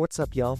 What's up, y'all?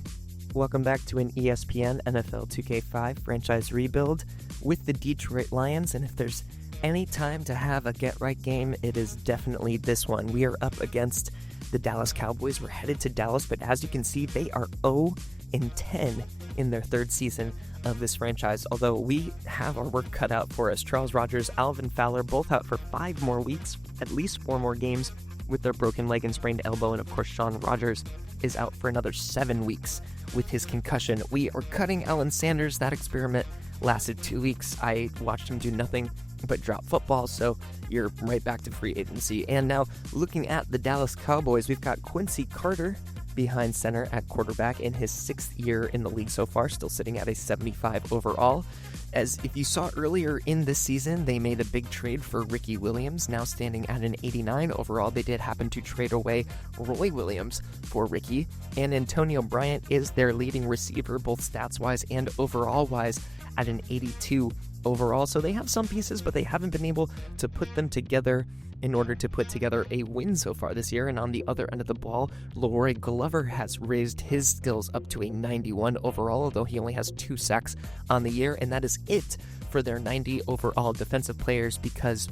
Welcome back to an ESPN NFL 2K5 franchise rebuild with the Detroit Lions, and if there's any time to have a get-right game, it is definitely this one. We are up against the Dallas Cowboys. We're headed to Dallas, but as you can see, they are 0-10 in their third season of this franchise, although we have our work cut out for us. Shaun Rogers, Alvin, Fowler, both out for 5 more weeks, at least 4 more games with their broken leg and sprained elbow, and of course Shaun Rogers is out for another 7 weeks with his concussion. We are cutting Alan Sanders. That experiment lasted 2 weeks. I watched him do nothing but drop football, so you're right back to free agency. And now looking at the Dallas Cowboys, we've got Quincy Carter behind center at quarterback in his 6th year in the league so far, still sitting at a 75 overall. As if you saw earlier in this season, they made a big trade for Ricky Williams, now standing at an 89 overall. They did happen to trade away Roy Williams for Ricky, and Antonio Bryant is their leading receiver, both stats-wise and overall-wise, at an 82 overall. So they have some pieces, but they haven't been able to put them together in order to put together a win so far this year. And on the other end of the ball, Leroy Glover has raised his skills up to a 91 overall, although he only has 2 sacks on the year, and that is it for their 90 overall defensive players because,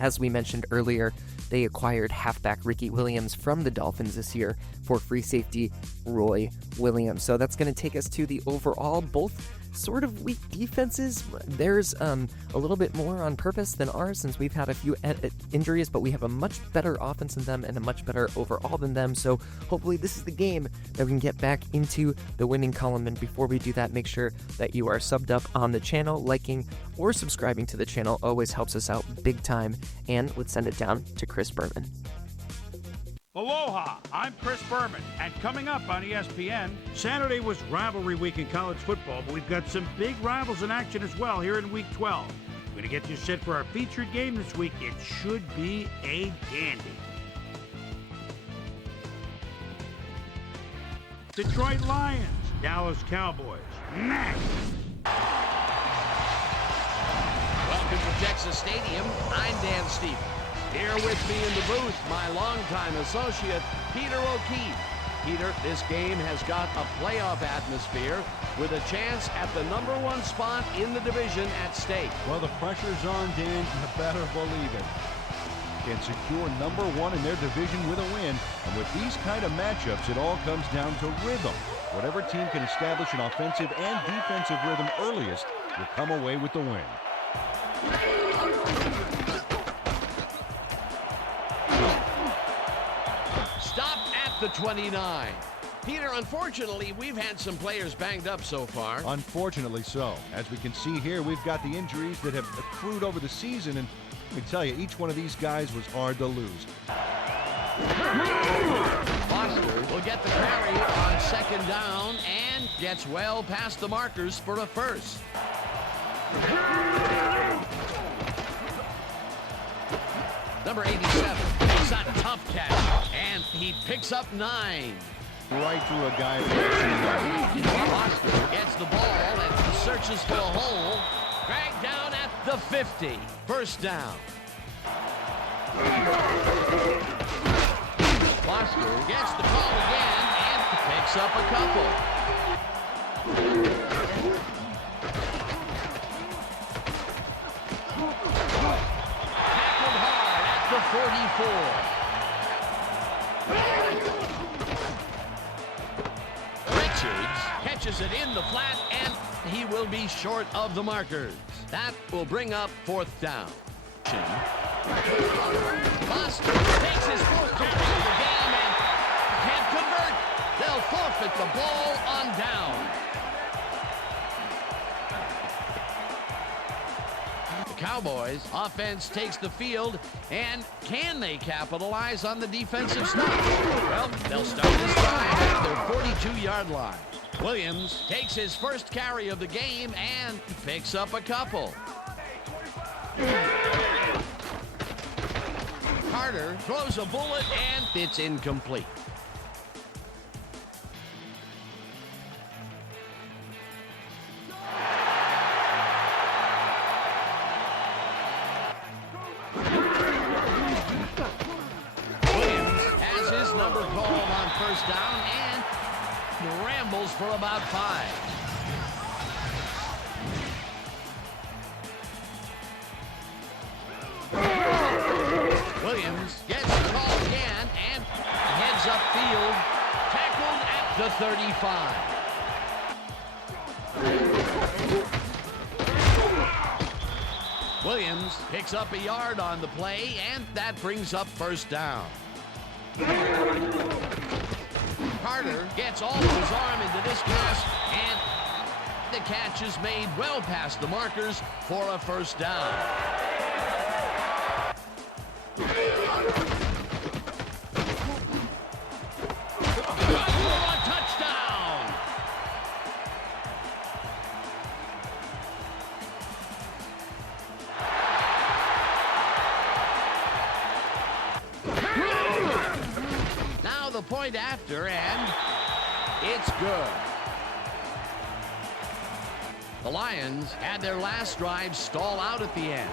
as we mentioned earlier, they acquired halfback Ricky Williams from the Dolphins this year for free safety Roy Williams. So that's going to take us to the overall, both sort of weak defenses. There's a little bit more on purpose than ours since we've had a few injuries, but we have a much better offense than them and a much better overall than them. So hopefully this is the game that we can get back into the winning column. And before we do that, make sure that you are subbed up on the channel. Liking or subscribing to the channel always helps us out big time. And let's send it down to Chris Berman. Aloha, I'm Chris Berman, and coming up on ESPN, Saturday was rivalry week in college football, but we've got some big rivals in action as well here in Week 12. We're going to get you set for our featured game this week. It should be a dandy. Detroit Lions, Dallas Cowboys, next. Welcome to Texas Stadium. I'm Dan Stevens. Here with me in the booth, my longtime associate, Peter O'Keefe. Peter, this game has got a playoff atmosphere with a chance at the #1 spot in the division at stake. Well, the pressure's on, Dan. You better believe it. Can secure #1 in their division with a win. And with these kind of matchups, it all comes down to rhythm. Whatever team can establish an offensive and defensive rhythm earliest will come away with the win. Stop at the 29. Peter, unfortunately, we've had some players banged up so far. Unfortunately so. As we can see here, we've got the injuries that have accrued over the season, and let me tell you, each one of these guys was hard to lose. Foster will get the carry on 2nd down and gets well past the markers for a first. Number 87 makes a tough catch, and he picks up 9. Right through a guy. Foster gets the ball and searches for a hole. Dragged down at the 50. First down. Foster gets the call again and picks up a couple. Tackled hard at the 44. Richards catches it in the flat, and he will be short of the markers. That will bring up 4th down. Foster takes his 4th carry of the game and can't convert. They'll forfeit the ball on down. The Cowboys offense takes the field, and can they capitalize on the defensive stop? Well, they'll start this drive at their 42-yard line. Williams takes his 1st carry of the game and picks up a couple. Carter throws a bullet, and it's incomplete. Williams has his number called on 1st down, and scrambles for about 5. Williams gets the call again and heads upfield, tackled at the 35. Williams picks up a yard on the play, and that brings up first down. Carter gets all of his arm into this pass, and the catch is made well past the markers for a first down. Touchdown! Now the point after, and it's good. The Lions had their last drive stall out at the end.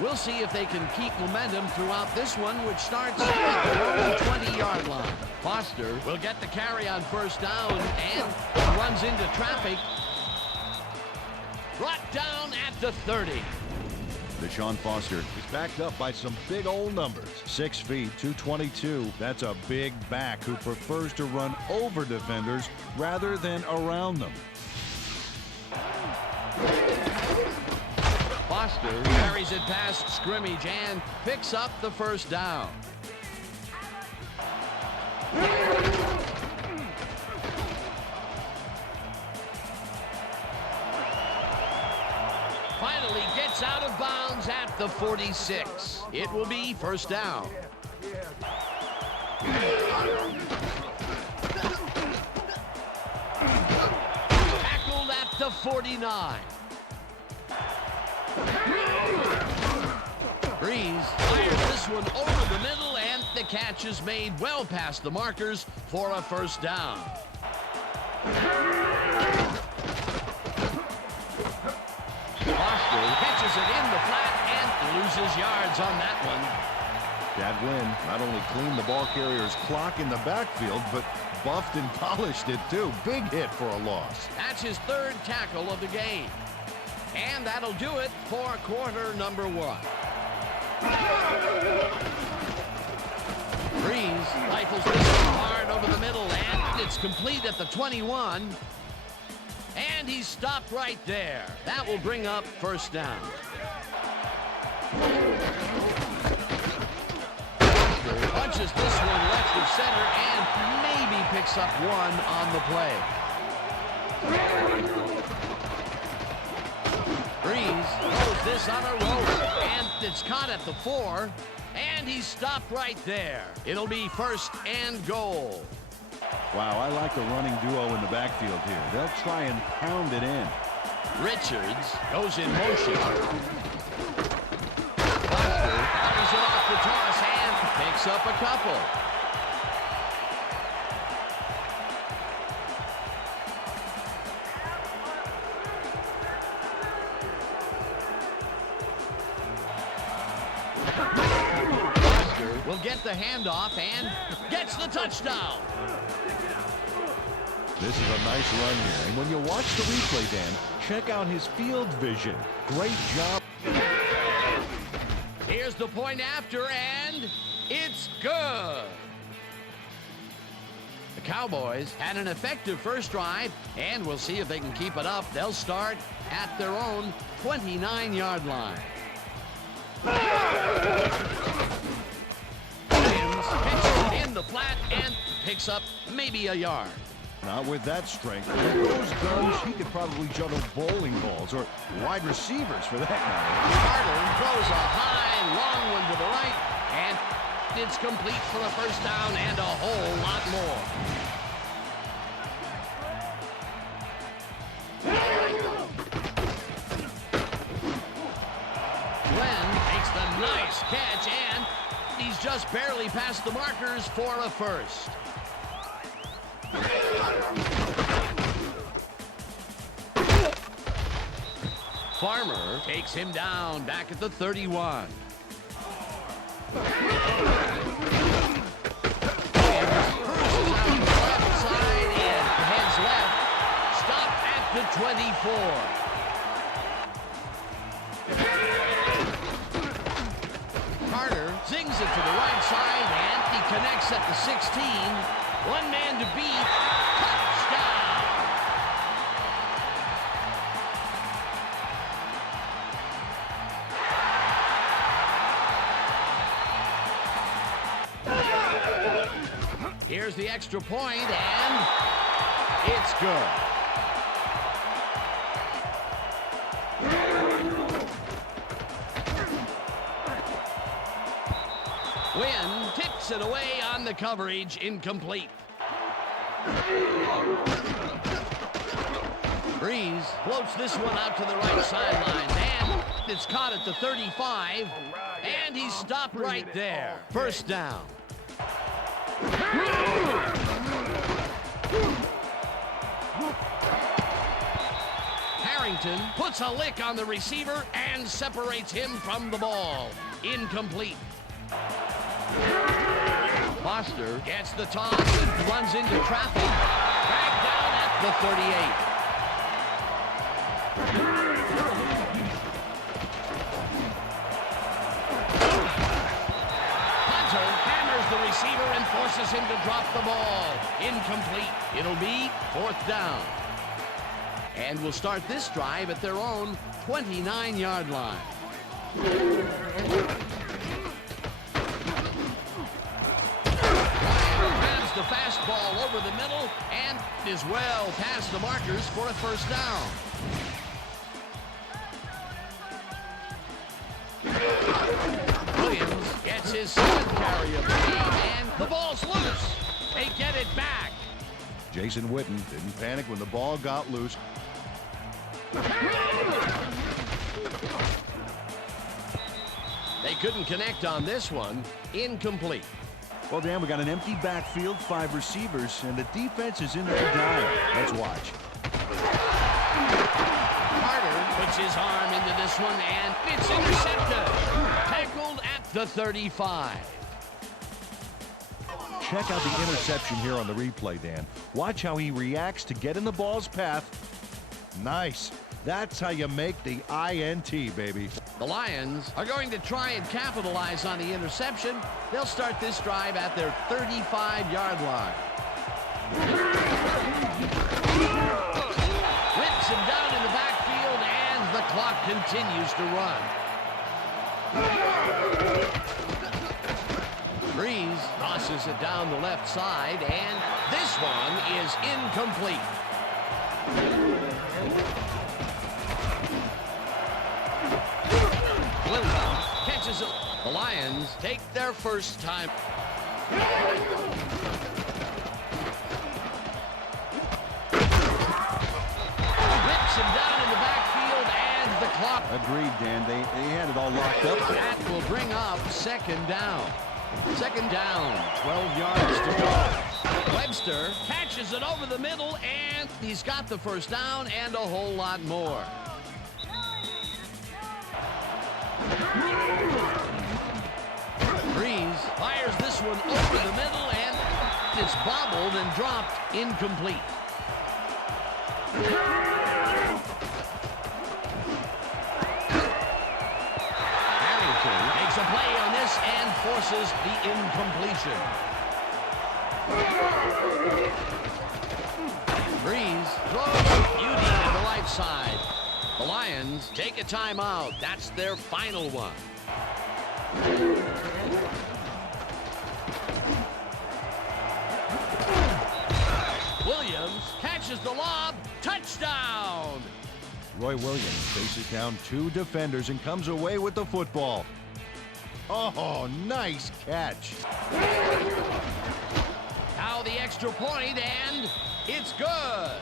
We'll see if they can keep momentum throughout this one, which starts at their own 20-yard line. Foster will get the carry on first down and runs into traffic. Brought down at the 30. Shaun Foster is backed up by some big old numbers. 6 feet, 222. That's a big back who prefers to run over defenders rather than around them. Foster carries it past scrimmage and picks up the first down. Finally gets out of bounds at the 46. It will be first down. Tackled at the 49. Breeze fires this one over the middle, and the catch is made well past the markers for a first down. Foster catches it in the flat and loses yards on that one. That win not only cleaned the ball carrier's clock in the backfield, but buffed and polished it too. Big hit for a loss. That's his third tackle of the game. And that'll do it for quarter number 1. Breeze rifles this one hard over the middle, and it's complete at the 21. And he's stopped right there. That will bring up first down. Punches this one left of center and maybe picks up 1 on the play. Breeze throws this on a rope, and it's caught at the 4, and he's stopped right there. It'll be first and goal. Wow, I like the running duo in the backfield here. They'll try and pound it in. Richards goes in motion. Foster fires it off the toss and picks up a couple. Will get the handoff and gets the touchdown. This is a nice run here. And when you watch the replay, Dan, check out his field vision. Great job. Here's the point after, and it's good. The Cowboys had an effective first drive, and we'll see if they can keep it up. They'll start at their own 29-yard line. Williams pitches in the flat and picks up maybe a yard. Not with that strength. With those guns, he could probably juggle bowling balls or wide receivers for that matter. Carter throws a high, long one to the right, and it's complete for a first down and a whole lot more. Glenn makes the nice catch, and he's just barely past the markers for a first. Farmer takes him down back at the 31. Cruises out the left side and heads left. 24. Carter zings it to the right side, and he connects at the 16. One man to beat. Touchdown! Here's the extra point, and it's good. Wynn tips it away on the coverage, incomplete. Breeze floats this one out to the right sideline, and it's caught at the 35, and he's stopped right there. First down. Harrington puts a lick on the receiver and separates him from the ball. Incomplete. Foster gets the toss and runs into traffic. Back down at the 38. Hunter hammers the receiver and forces him to drop the ball. Incomplete. It'll be fourth down. And we'll start this drive at their own 29-yard line. Grabs the fastball over the middle and is well past the markers for a first down. Williams gets his second carry of the game, and the ball's loose. They get it back. Jason Witten didn't panic when the ball got loose. They couldn't connect on this one. Incomplete. Well, Dan, we got an empty backfield, 5 receivers, and the defense is in there dying. Let's watch. Carter puts his arm into this one, and it's intercepted. Tackled at the 35. Check out the interception here on the replay, Dan. Watch how he reacts to get in the ball's path. Nice. That's how you make the INT, baby. The Lions are going to try and capitalize on the interception. They'll start this drive at their 35-yard line. Rips him down in the backfield, and the clock continues to run. Breeze tosses it down the left side, and this one is incomplete. Williams catches it. The Lions take their first time. Rips him down in the backfield, and the clock. Agreed, Dan. They had it all locked up. That will bring up second down. Second down, 12 yards to go. Webster catches it over the middle, and he's got the first down and a whole lot more. Breeze fires this one over the middle, and it's bobbled and dropped, incomplete. Harrington makes a play on this and forces the incompletion. Breeze throws beauty to the right side. The Lions take a timeout. That's their final one. Williams catches the lob. Touchdown! Roy Williams faces down 2 defenders and comes away with the football. Oh, nice catch. Now the extra point, and it's good.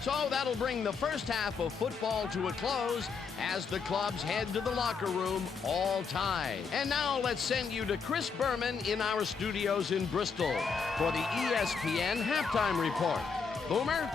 So that'll bring the first half of football to a close as the clubs head to the locker room all tied. And now let's send you to Chris Berman in our studios in Bristol for the ESPN Halftime Report. Boomer?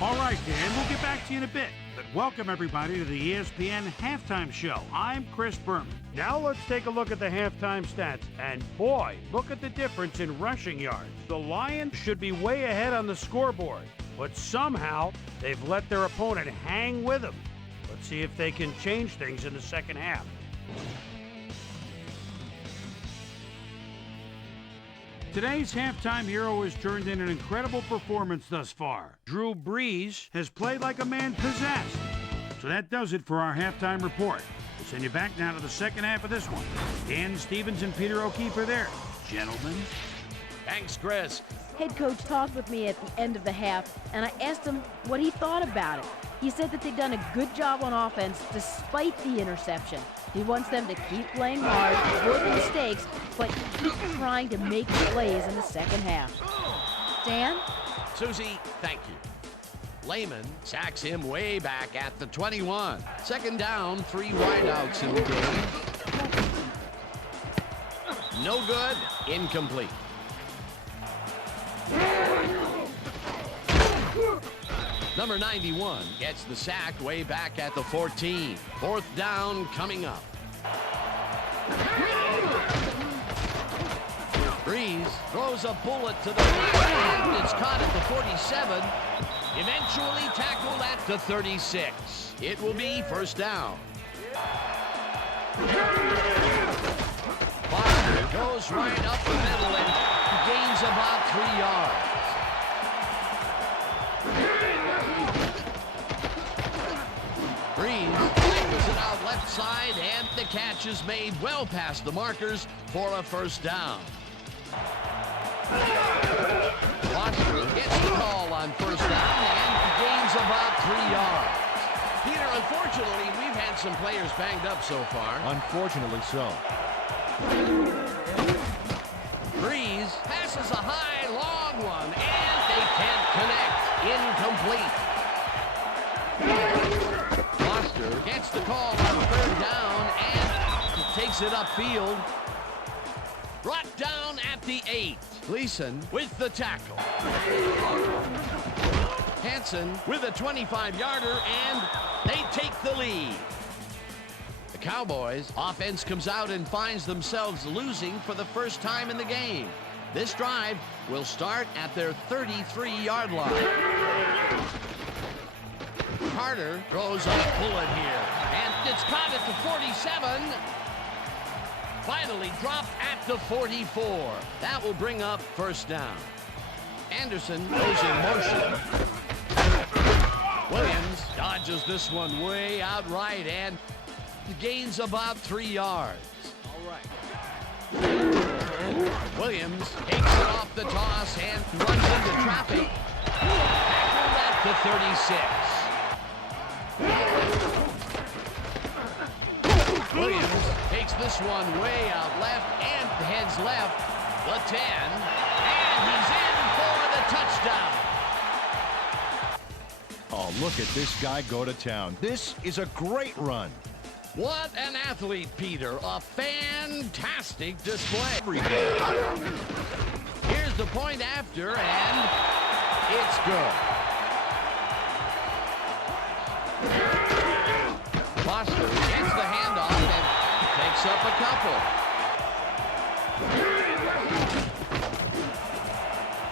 All right, Dan, we'll get back to you in a bit. The Welcome, everybody, to the ESPN Halftime Show. I'm Chris Berman. Now let's take a look at the halftime stats. And boy, look at the difference in rushing yards. The Lions should be way ahead on the scoreboard, but somehow they've let their opponent hang with them. Let's see if they can change things in the second half. Today's halftime hero has turned in an incredible performance thus far. Drew Brees has played like a man possessed. So that does it for our halftime report. We'll send you back now to the second half of this one. Dan Stevens and Peter O'Keefe are there. Gentlemen. Thanks, Chris. Head coach talked with me at the end of the half, and I asked him what he thought about it. He said that they've done a good job on offense despite the interception. He wants them to keep playing hard, avoid the mistakes, but keep trying to make plays in the second half. Dan? Susie, thank you. Lehman sacks him way back at the 21. Second down, 3 wideouts in the game. No good, incomplete. Number 91 gets the sack way back at the 14. Fourth down coming up. Brees throws a bullet to the right, and it's caught at the 47. Eventually tackled at the 36. It will be first down. Fowler goes right up the middle and gains about 3 yards. Brees tackles it out left side, and the catch is made well past the markers for a first down. Washington gets the call on first down and gains about 3 yards. Peter, unfortunately, we've had some players banged up so far. Unfortunately so. Brees passes a high, long one, and they can't connect. Incomplete. Foster gets the call on third down and takes it upfield. Brought down at the 8. Gleason with the tackle. Hansen with a 25-yarder, and they take the lead. The Cowboys offense comes out and finds themselves losing for the first time in the game. This drive will start at their 33-yard line. Carter throws a bullet here, and it's caught at the 47. Finally dropped at the 44. That will bring up first down. Anderson goes in motion. Williams dodges this one way out right and gains about 3 yards. All right. Williams takes it off the toss and runs into traffic. Tackled at the 36. Williams takes this one way out left and heads left. The 10. And he's in for the touchdown. Oh, look at this guy go to town. This is a great run. What an athlete, Peter. A fantastic display. Here's the point after, and it's good. Foster gets the handoff and takes up a couple.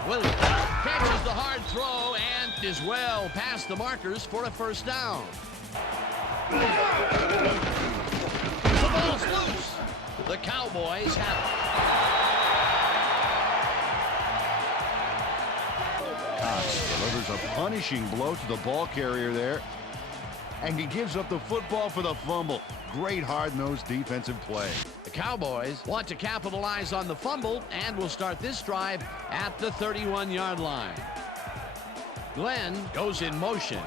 Williams catches the hard throw and is well past the markers for a first down. The ball's loose. The Cowboys have it. Cox delivers a punishing blow to the ball carrier there. And he gives up the football for the fumble. Great hard-nosed defensive play. The Cowboys want to capitalize on the fumble and will start this drive at the 31-yard line. Glenn goes in motion.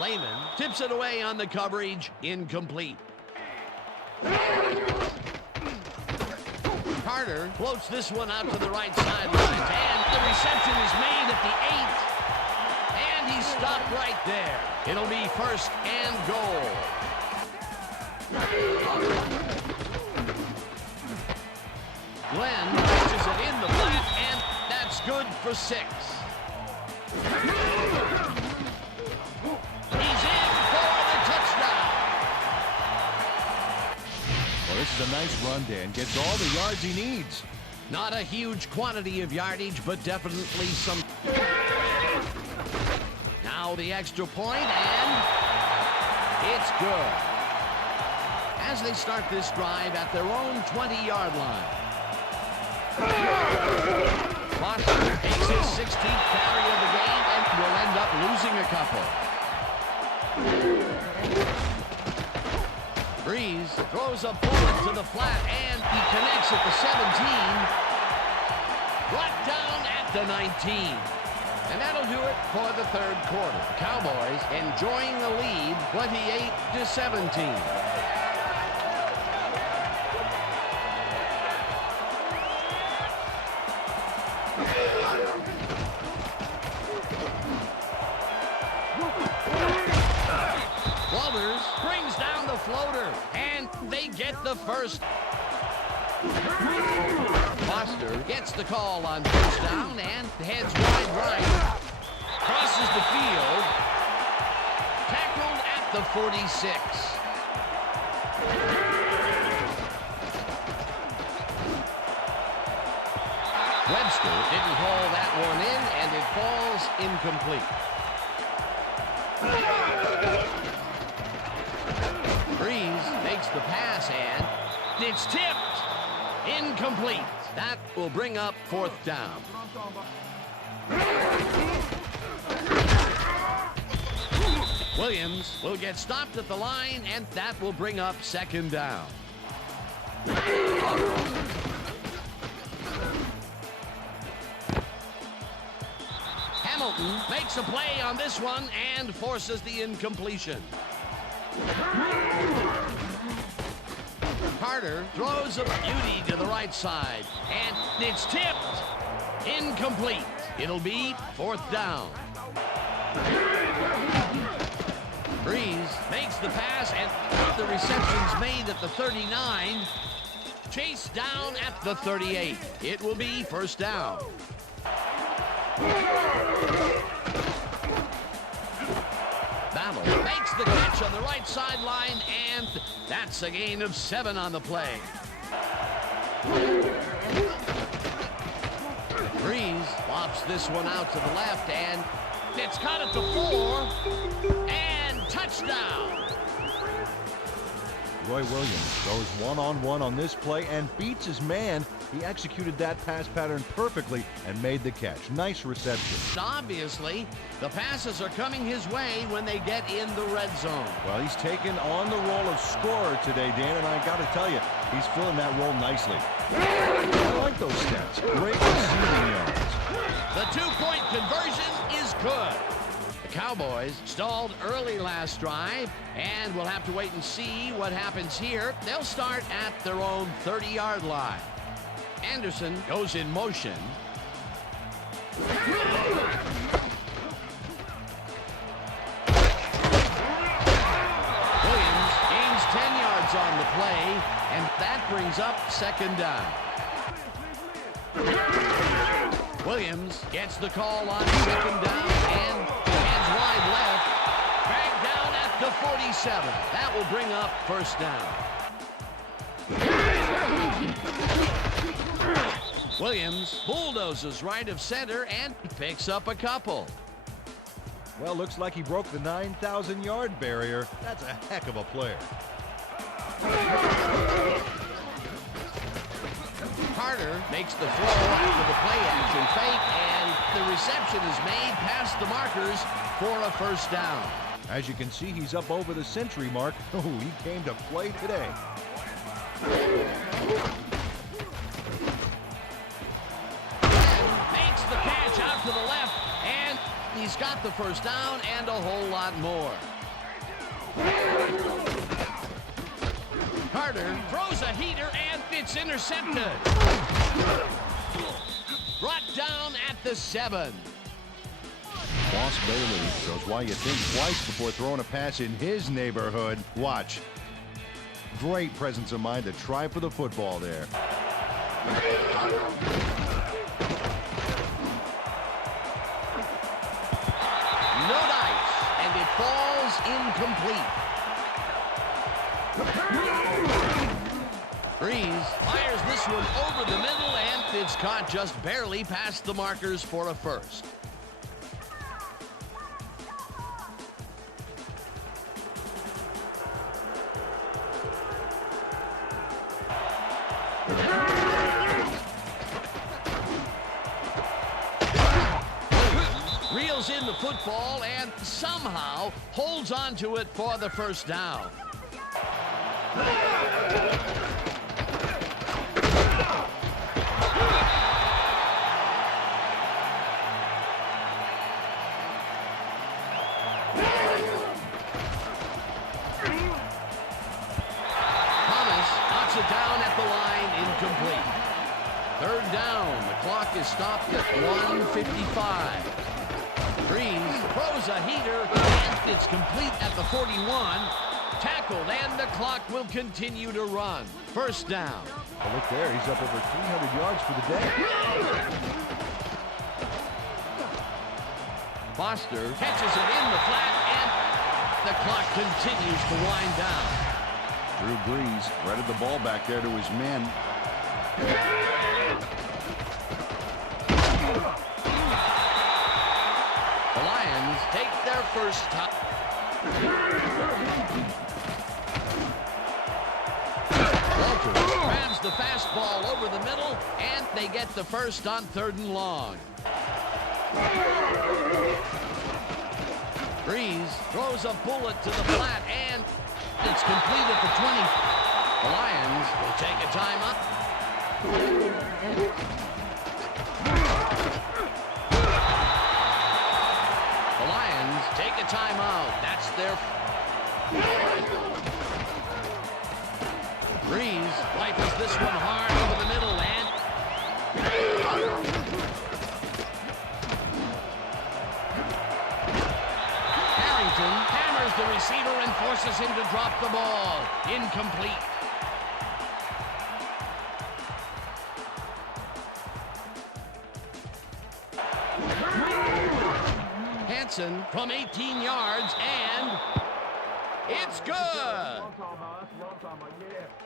Lehman tips it away on the coverage. Incomplete. Carter floats this one out to the right sideline, and the reception is made at the 8, and he's stopped right there. It'll be first and goal. Glenn pitches it in the flat, and that's good for 6. He's in for the touchdown. Well, this is a nice run, Dan. Gets all the yards he needs. Not a huge quantity of yardage, but definitely some. Now the extra point, and it's good. As they start this drive at their own 20-yard line. Foster takes his 16th carry of the game and will end up losing a couple. Breeze throws a bullet to the flat, and he connects at the 17. Brought down at the 19. And that'll do it for the third quarter. Cowboys enjoying the lead, 28-17. Walters brings down the floater, and they get the first. Foster gets the call on first down and heads wide right. Crosses the field. Tackled at the 46. Webster didn't haul that one in, and it falls incomplete. Breeze makes the pass, and it's tipped. Incomplete. That will bring up fourth down. Williams will get stopped at the line, and that will bring up second down. Hamilton makes a play on this one and forces the incompletion. Carter throws a beauty to the right side, and it's tipped. Incomplete. It'll be fourth down. Breeze makes the pass, and the reception's made at the 39. Chase down at the 38. It will be first down. Battle makes the catch on the right sideline, and that's a gain of 7 on the play. Breeze flops this one out to the left, and it's caught at the 4, and touchdown. Roy Williams goes one-on-one on this play and beats his man. He executed that pass pattern perfectly and made the catch. Nice reception. Obviously, the passes are coming his way when they get in the red zone. Well, he's taken on the role of scorer today, Dan, and I got to tell you, he's filling that role nicely. I like those stats. Great receiving yards. The two-point conversion is good. The Cowboys stalled early last drive, and we'll have to wait and see what happens here. They'll start at their own 30-yard line. Anderson goes in motion. Williams gains 10 yards on the play, and that brings up second down. Williams gets the call on second down and hands wide left. Dragged down at the 47. That will bring up first down. Williams bulldozes right of center and picks up a couple. Well, looks like he broke the 9,000-yard barrier. That's a heck of a player. Carter makes the throw after the play-action fake, and the reception is made past the markers for a first down. As you can see, he's up over the century mark. Oh, he came to play today. Makes the catch out to the left, and he's got the first down and a whole lot more. Carter throws a heater, and it's intercepted. Brought down at the 7. Boss Bailey shows why you think twice before throwing a pass in his neighborhood. Watch. Great presence of mind to try for the football there. No dice, and it falls incomplete. Breeze fires this one over the middle, and it's caught just barely past the markers for a first. Reels in the football and somehow holds on to it for the first down. Down at the line, incomplete. Third down, the clock is stopped at 1:55. Breeze throws a heater, and it's complete at the 41. Tackled, and the clock will continue to run. First down. Well, look there, he's up over 300 yards for the day. Foster catches it in the flat, and the clock continues to wind down. Drew Brees threaded the ball back there to his men. The Lions take their first time. Walter grabs the fastball over the middle, and they get the first on 3rd and long. Breeze throws a bullet to the flat, and it's complete at the 20. The Lions will take a timeout. The Lions take a timeout. That's their... Breeze rifles this one hard over the middle, and... hammers the receiver and forces him to drop the ball. Incomplete. Hansen from 18 yards, and it's good.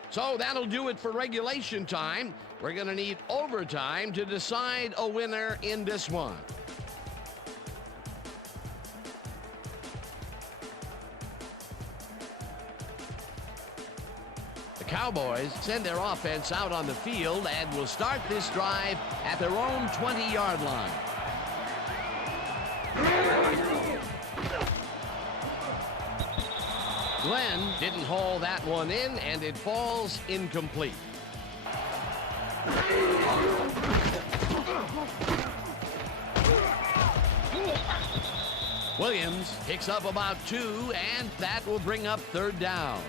So that'll do it for regulation time. We're going to need overtime to decide a winner in this one. Cowboys send their offense out on the field and will start this drive at their own 20-yard line. Glenn didn't haul that one in, and it falls incomplete. Williams picks up about 2, and that will bring up 3rd down.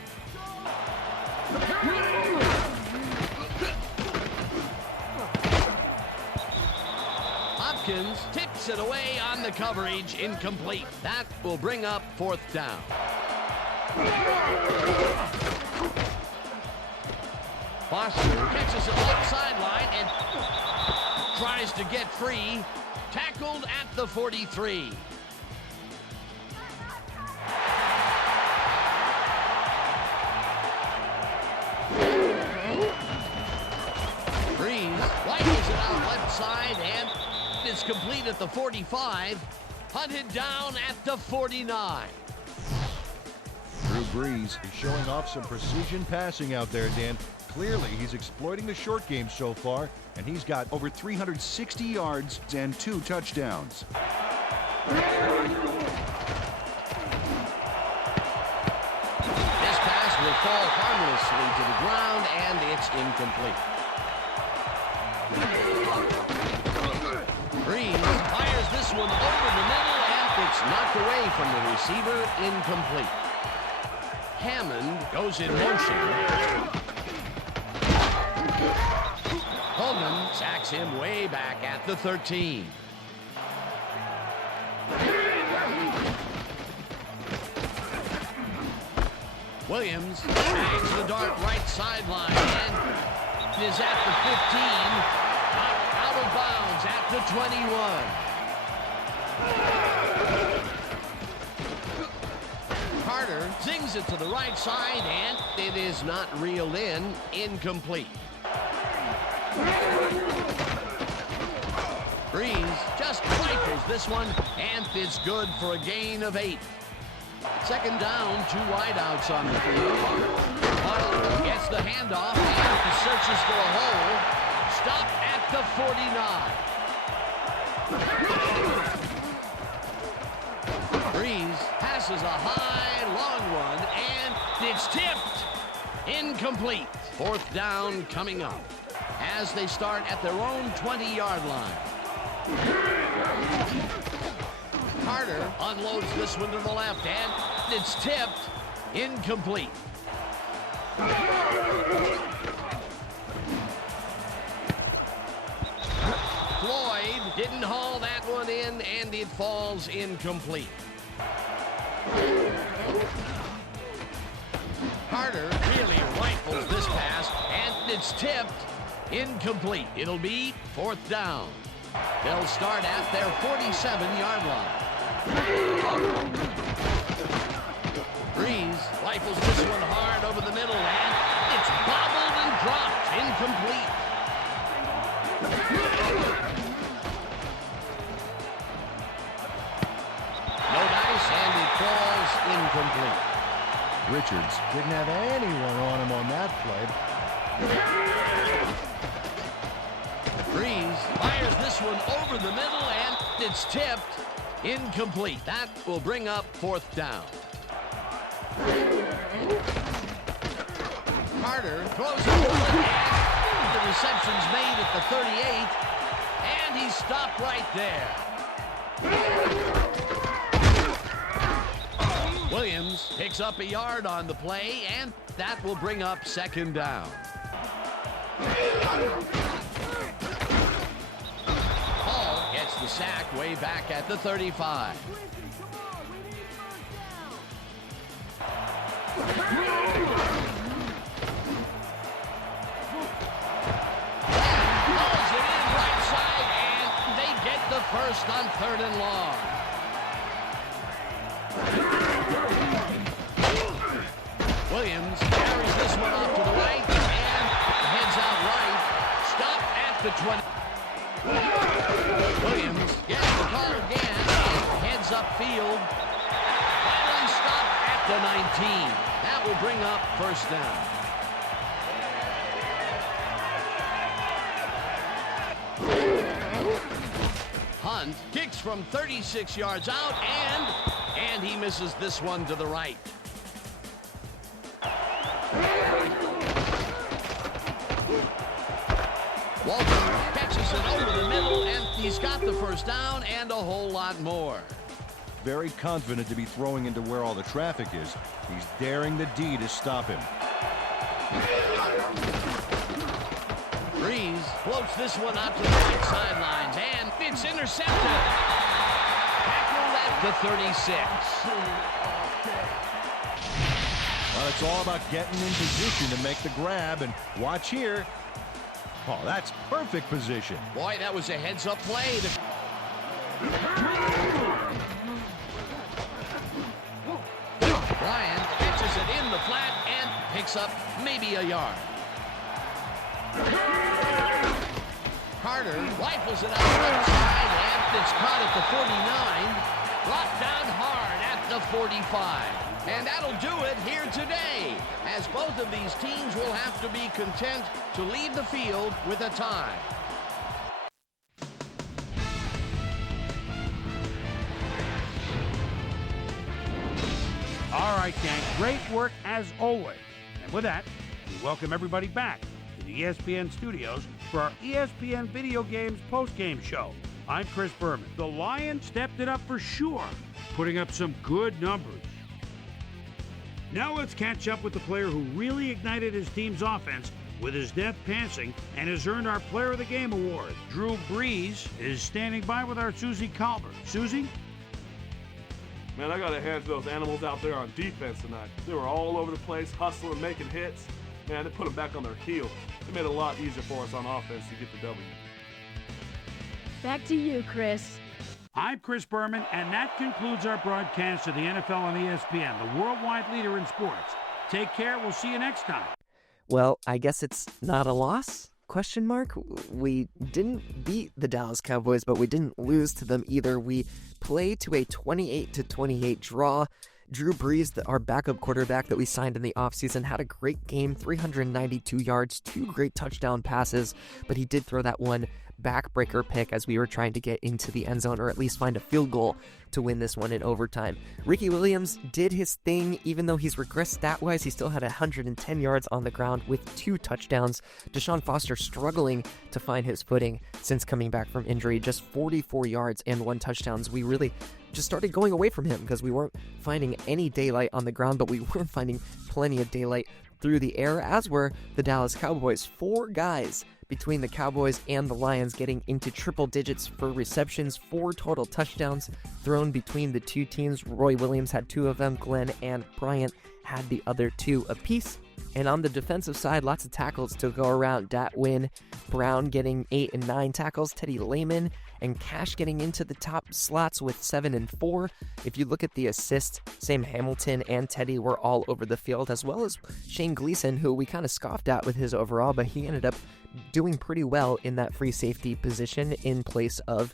Hopkins tips it away on the coverage, incomplete. That will bring up 4th down. Foster catches it left sideline and tries to get free. Tackled at the 43. Side, and it's complete at the 45. Hunted down at the 49. Drew Brees is showing off some precision passing out there, Dan. Clearly, he's exploiting the short game so far, and he's got over 360 yards and 2 touchdowns. This pass will fall harmlessly to the ground, and it's incomplete. Breeze fires this one over the middle, and it's knocked away from the receiver, incomplete. Hammond goes in motion. Hogan sacks him way back at the 13. Williams drags the dart right sideline, and is at the 15. Out of bounds at the 21. Carter zings it to the right side, and it is not reeled in. Incomplete. Breeze just rifles this one, and it's good for a gain of 8. Second down, 2 wideouts on the field. Fowler gets the handoff and searches for a hole. Stop at the 49. Breeze passes a high, long one, and it's tipped. Incomplete. Fourth down coming up as they start at their own 20-yard line. Carter unloads this one to the left, and it's tipped. Incomplete. Floyd didn't haul that one in, and it falls incomplete. Carter really rifles this pass, and it's tipped. Incomplete. It'll be fourth down. They'll start at their 47-yard line. Breeze rifles this one hard over the middle, and it's bobbled and dropped. Incomplete. No dice, and it falls incomplete. Richards didn't have anyone on him on that play. Breeze fires this one over the middle, and it's tipped. Incomplete. That will bring up fourth down. Carter throws it over, and the reception's made at the 38, and he's stopped right there. Williams picks up a yard on the play, and that will bring up second down. Hall gets the sack way back at the 35. Hauls it in right side, and they get the first on 3rd and long. Williams carries this one off to the right and heads out right. Stop at the 20. Williams gets the call again and heads upfield. Finally stopped at the 19. That will bring up first down. Hunt kicks from 36 yards out, and he misses this one to the right. Walton catches it over the middle, and he's got the first down and a whole lot more. Very confident to be throwing into where all the traffic is. He's daring the D to stop him. Breeze floats this one out to the right sidelines, and it's intercepted. Tackled at the 36. Well, it's all about getting in position to make the grab, and watch here. Oh, that's perfect position. Boy, that was a heads-up play. Bryant catches it in the flat and picks up maybe a yard. Carter rifles it out left side, and it's caught at the 49. Brought down hard at the 45. And that'll do it here today, as both of these teams will have to be content to leave the field with a tie. All right, gang, great work as always. And with that, we welcome everybody back to the ESPN studios for our ESPN Video Games postgame show. I'm Chris Berman. The Lions stepped it up for sure, putting up some good numbers. Now let's catch up with the player who really ignited his team's offense with his deft passing and has earned our Player of the Game award. Drew Brees is standing by with our Susie Colbert. Susie? Man, I got to hand to those animals out there on defense tonight. They were all over the place, hustling, making hits. Man, they put them back on their heel. It made it a lot easier for us on offense to get the W. Back to you, Chris. I'm Chris Berman, and that concludes our broadcast of the NFL on ESPN, the worldwide leader in sports. Take care. We'll see you next time. Well, I guess it's not a loss? Question mark? We didn't beat the Dallas Cowboys, but we didn't lose to them either. We played to a 28-28 draw. Drew Brees, our backup quarterback that we signed in the offseason, had a great game, 392 yards, 2 great touchdown passes, but he did throw that one backbreaker pick as we were trying to get into the end zone, or at least find a field goal to win this one in overtime. Ricky Williams did his thing. Even though he's regressed stat-wise, he still had 110 yards on the ground with 2 touchdowns. Deshaun Foster struggling to find his footing since coming back from injury, just 44 yards and 1 touchdown. We really just started going away from him because we weren't finding any daylight on the ground, but we were finding plenty of daylight through the air, as were the Dallas Cowboys. 4 guys between the Cowboys and the Lions getting into triple digits for receptions, 4 total touchdowns thrown between the two teams. Roy Williams had 2 of them. Glenn and Bryant had the other 2 apiece. And on the defensive side, lots of tackles to go around. Dat Win, Brown getting 8 and 9 tackles, Teddy Lehman and Cash getting into the top slots with 7 and 4. If you look at the assists, Sam Hamilton and Teddy were all over the field, as well as Shane Gleason, who we kind of scoffed at with his overall, but he ended up doing pretty well in that free safety position in place of,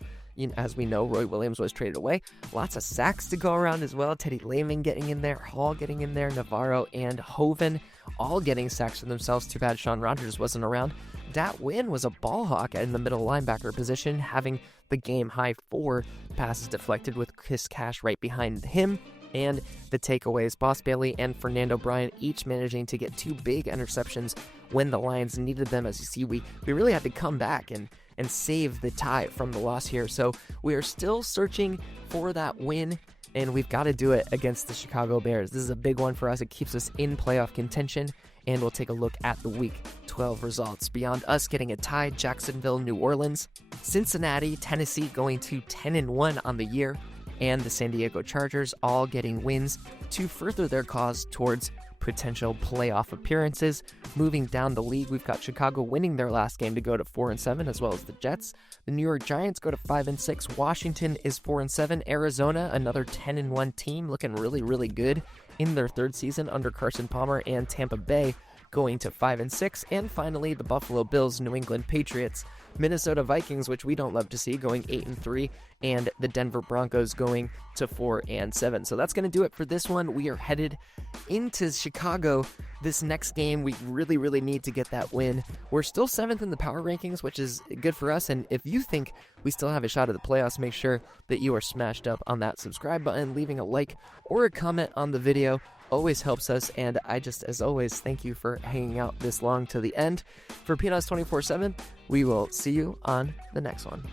as we know, Roy Williams was traded away. Lots of sacks to go around as well. Teddy Lehman getting in there, Hall getting in there, Navarro and Hoven all getting sacks for themselves. Too bad Shaun Rogers wasn't around. Dat Win was a ball hawk in the middle linebacker position, having the game high 4 passes deflected with Chris Cash right behind him. And the takeaways, Boss Bailey and Fernando Bryant each managing to get 2 big interceptions when the Lions needed them. As you see, we really had to come back and save the tie from the loss here. So we are still searching for that win, and we've got to do it against the Chicago Bears. This is a big one for us. It keeps us in playoff contention, and we'll take a look at the Week 12 results. Beyond us getting a tie, Jacksonville, New Orleans, Cincinnati, Tennessee going to 10-1 on the year, and the San Diego Chargers all getting wins to further their cause towards potential playoff appearances. Moving down the league, we've got Chicago winning their last game to go to 4-7, as well as the Jets. The New York Giants go to 5-6. Washington is 4-7. Arizona, another 10-1 team, looking really, really good in their 3rd season under Carson Palmer, and Tampa Bay going to 5-6. And finally, the Buffalo Bills, New England Patriots, Minnesota Vikings, which we don't love to see, going 8-3, and the Denver Broncos going to 4-7. So that's going to do it for this one. We are headed into Chicago this next game. We really, really need to get that win. We're still 7th in the power rankings, which is good for us. And if you think we still have a shot at the playoffs, make sure that you are smashed up on that subscribe button, leaving a like or a comment on the video. Always helps us, and I just, as always, thank you for hanging out this long to the end. For Peanuts 24/7, we will see you on the next one.